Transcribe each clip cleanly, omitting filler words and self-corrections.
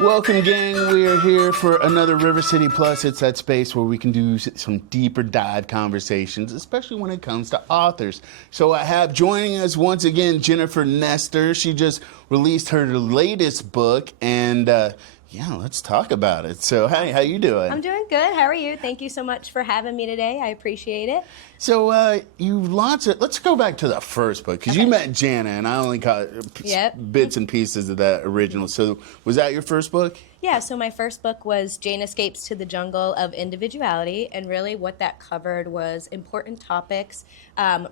Welcome, gang. We are here for another River City Plus. It's that space where we can do some deeper dive conversations, especially when it comes to authors. So I have joining us once again Jennifer Nestor. She just released her latest book, and yeah, let's talk about it. So, hey, how you doing? I'm doing good. How are you? Thank you so much for having me today. I appreciate it. So you launched it. Let's go back to the first book, because you met Jana, and I only caught bits and pieces of that original. So was that your first book? Yeah, so my first book was Jane Escapes to the Jungle of Individuality, and really what that covered was important topics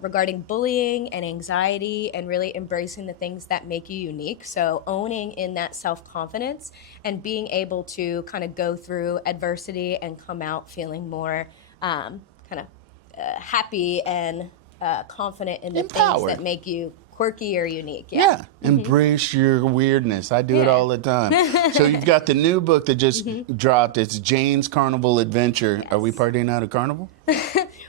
regarding bullying and anxiety and really embracing the things that make you unique. So owning in that self-confidence and being able to kind of go through adversity and come out feeling more happy and confident in the things that make you quirky or unique. Yeah. Embrace your weirdness. I do it all the time. So you've got the new book that just dropped. It's Jane's Carnival Adventure. Yes. Are we partying out at Carnival?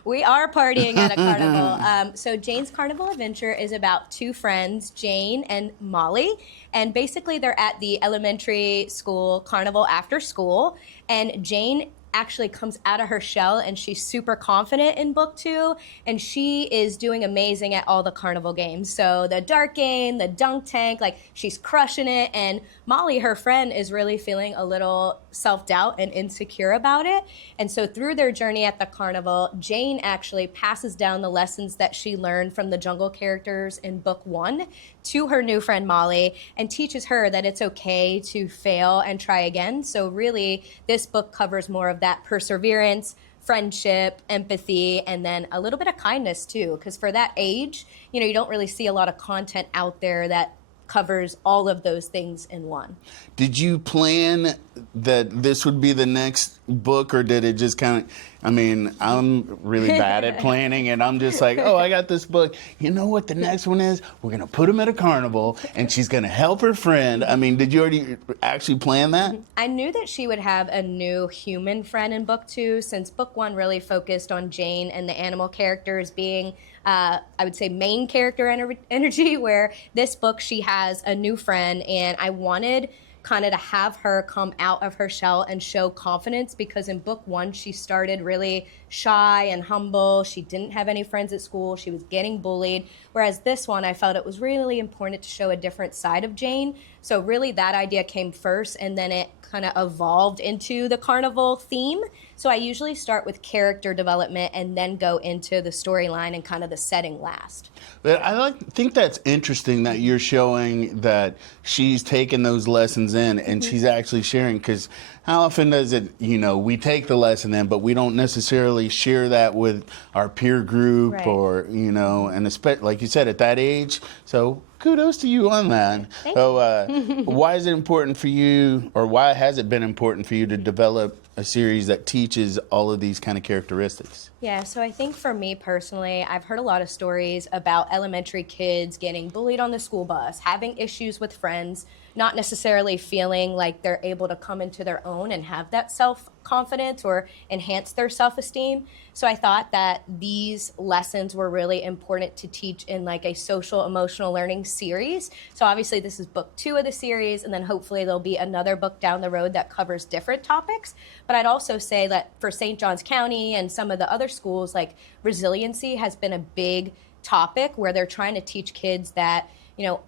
We are partying at a carnival. So Jane's Carnival Adventure is about two friends, Jane and Molly. And basically they're at the elementary school carnival after school. And Jane actually comes out of her shell, and she's super confident in book 2, and she is doing amazing at all the carnival games. So the dart game, the dunk tank, like she's crushing it. And Molly, her friend, is really feeling a little self-doubt and insecure about it. And so through their journey at the carnival, Jane actually passes down the lessons that she learned from the jungle characters in book 1 to her new friend Molly, and teaches her that it's okay to fail and try again. So really, this book covers more of that perseverance, friendship, empathy, and then a little bit of kindness too, because for that age, you don't really see a lot of content out there that covers all of those things in one. Did you plan that this would be the next book, or did it just kind of, I'm really bad at planning, and I'm just like, oh, I got this book. You know what the next one is? We're going to put him at a carnival, and she's going to help her friend. Did you already actually plan that? I knew that she would have a new human friend in book 2, since book 1 really focused on Jane and the animal characters being I would say main character energy, where this book she has a new friend, and I wanted kind of to have her come out of her shell and show confidence, because in book 1 she started really shy and humble. She didn't have any friends at school. She was getting bullied. Whereas this one, I felt it was really important to show a different side of Jane. So really that idea came first, and then it kind of evolved into the carnival theme. So I usually start with character development and then go into the storyline and kind of the setting last. But I think that's interesting that you're showing that she's taken those lessons in and she's actually sharing, because how often does it, we take the lesson in, but we don't necessarily share that with our peer group, right? Or, and especially, like you said, at that age. So kudos to you on that. Thank you. Why is it important for you, or why has it been important for you to develop a series that teaches all of these kind of characteristics? Yeah, so I think for me personally, I've heard a lot of stories about elementary kids getting bullied on the school bus, having issues with friends, not necessarily feeling like they're able to come into their own and have that self-confidence or enhance their self-esteem. So I thought that these lessons were really important to teach in like a social emotional learning series. So obviously this is book 2 of the series, and then hopefully there'll be another book down the road that covers different topics. But I'd also say that for St. Johns County and some of the other schools, like resiliency has been a big topic where they're trying to teach kids that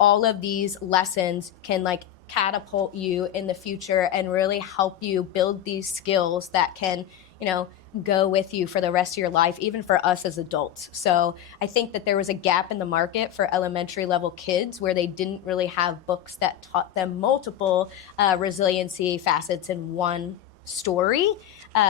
all of these lessons can like catapult you in the future and really help you build these skills that can, go with you for the rest of your life, even for us as adults. So I think that there was a gap in the market for elementary level kids where they didn't really have books that taught them multiple resiliency facets in one story.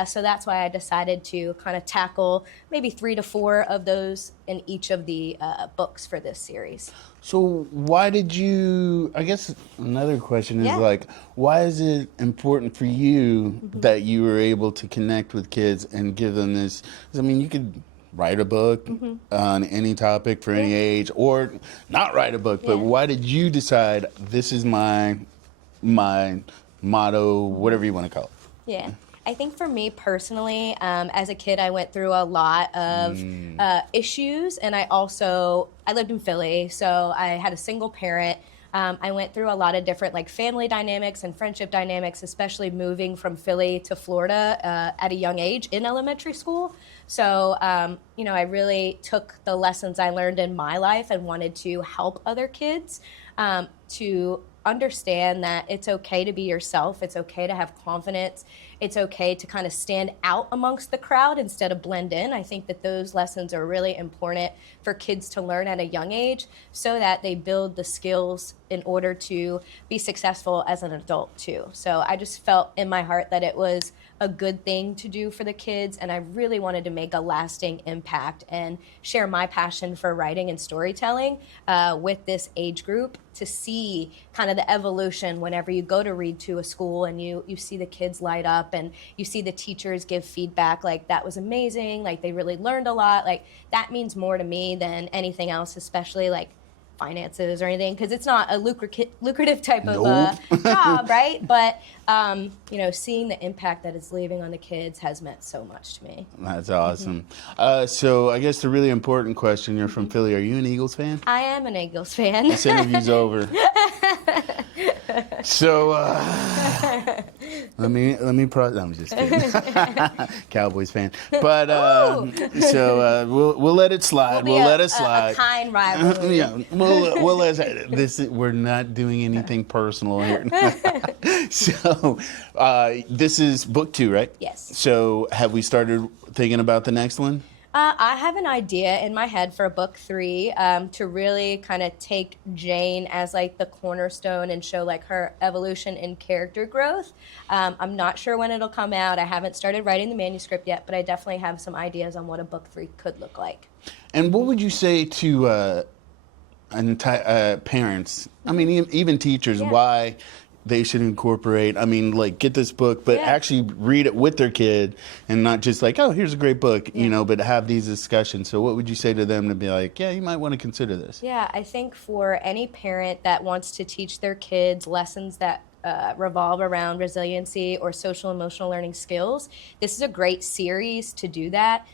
So that's why I decided to kind of tackle maybe 3 to 4 of those in each of the books for this series. So why did you, I guess another question is why is it important for you that you were able to connect with kids and give them this? You could write a book on any topic for any age, or not write a book, but why did you decide this is my motto, whatever you want to call it? Yeah. I think for me personally, as a kid, I went through a lot of issues, and I lived in Philly, so I had a single parent. I went through a lot of different like family dynamics and friendship dynamics, especially moving from Philly to Florida at a young age in elementary school. So, I really took the lessons I learned in my life and wanted to help other kids to understand that it's okay to be yourself. It's okay to have confidence. It's okay to kind of stand out amongst the crowd instead of blend in. I think that those lessons are really important for kids to learn at a young age so that they build the skills in order to be successful as an adult too. So I just felt in my heart that it was a good thing to do for the kids, and I really wanted to make a lasting impact and share my passion for writing and storytelling with this age group to see kind of the evolution whenever you go to read to a school and you see the kids light up and you see the teachers give feedback like that was amazing, like they really learned a lot. Like that means more to me than anything else, especially like finances or anything, because it's not a lucrative type of job, right? But seeing the impact that it's leaving on the kids has meant so much to me. That's awesome. So I guess the really important question, you're from Philly. Are you an Eagles fan? I am an Eagles fan. This interview's over. So let me I'm just kidding. Cowboys fan. But we'll let it slide. We'll let it slide. A kind rivalry. Yeah, we'll let this. We're not doing anything personal here. So this is book 2, right? Yes. So have we started thinking about the next one? I have an idea in my head for book 3 to really kind of take Jane as like the cornerstone and show like her evolution in character growth. I'm not sure when it'll come out. I haven't started writing the manuscript yet, but I definitely have some ideas on what a book 3 could look like. And what would you say to parents? I mean, even teachers, why they should incorporate, get this book, but actually read it with their kid and not just like, oh, here's a great book, but have these discussions. So what would you say to them to be like, yeah, you might want to consider this? Yeah, I think for any parent that wants to teach their kids lessons that revolve around resiliency or social emotional learning skills, this is a great series to do that.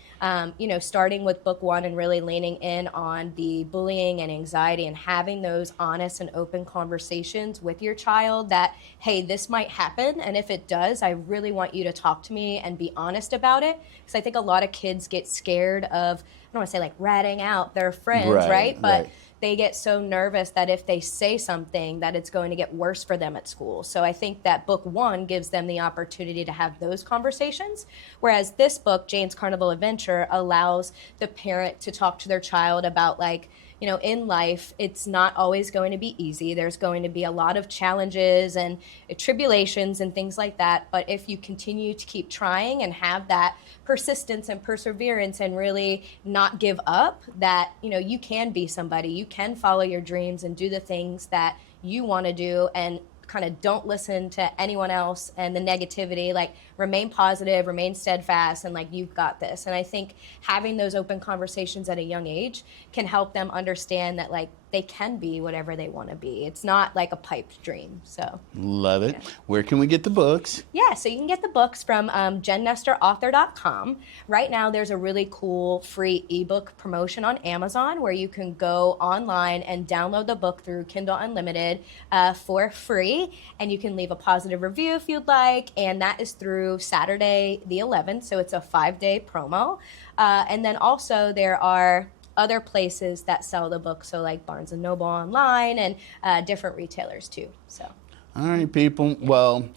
Starting with book 1 and really leaning in on the bullying and anxiety and having those honest and open conversations with your child that, hey, this might happen. And if it does, I really want you to talk to me and be honest about it. Because I think a lot of kids get scared of, I don't want to say like ratting out their friends, right? But they get so nervous that if they say something that it's going to get worse for them at school. So I think that book 1 gives them the opportunity to have those conversations, whereas this book, Jane's Carnival Adventure, allows the parent to talk to their child about like, in life, it's not always going to be easy. There's going to be a lot of challenges and tribulations and things like that. But if you continue to keep trying and have that persistence and perseverance and really not give up, that, you can be somebody. You can follow your dreams and do the things that you want to do and kind of don't listen to anyone else and the negativity, like remain positive, remain steadfast, and like you've got this. And I think having those open conversations at a young age can help them understand that like they can be whatever they want to be. It's not like a piped dream. So love it. Yeah. Where can we get the books? Yeah, so you can get the books from JenNestorAuthor.com. Right now there's a really cool free ebook promotion on Amazon where you can go online and download the book through Kindle Unlimited for free, and you can leave a positive review if you'd like, and that is through Saturday the 11th, so it's a 5-day promo. And then also there are other places that sell the book, so like Barnes & Noble online and different retailers too. So. All right, people. Well,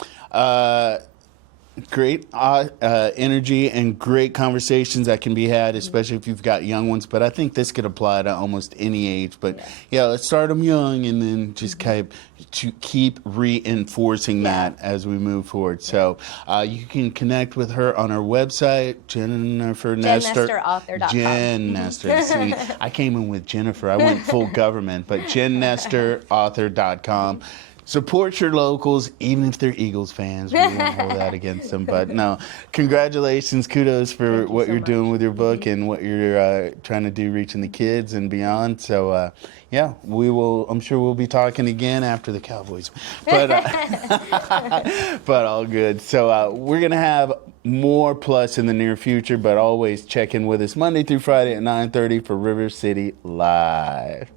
great energy and great conversations that can be had, especially if you've got young ones. But I think this could apply to almost any age. But yeah, let's start them young and then just keep reinforcing that as we move forward. So you can connect with her on her website, Jennifer Nestor. JenNestorAuthor.com. Jen Nestor. See, I came in with Jennifer. I went full government, but JenNestorAuthor.com. Support your locals, even if they're Eagles fans. We won't hold that against them. But no, congratulations, kudos for what you're doing with your book and what you're trying to do, reaching the kids and beyond. So, yeah, we will. I'm sure we'll be talking again after the Cowboys. But, but all good. So we're gonna have more plus in the near future. But always check in with us Monday through Friday at 9:30 for River City Live.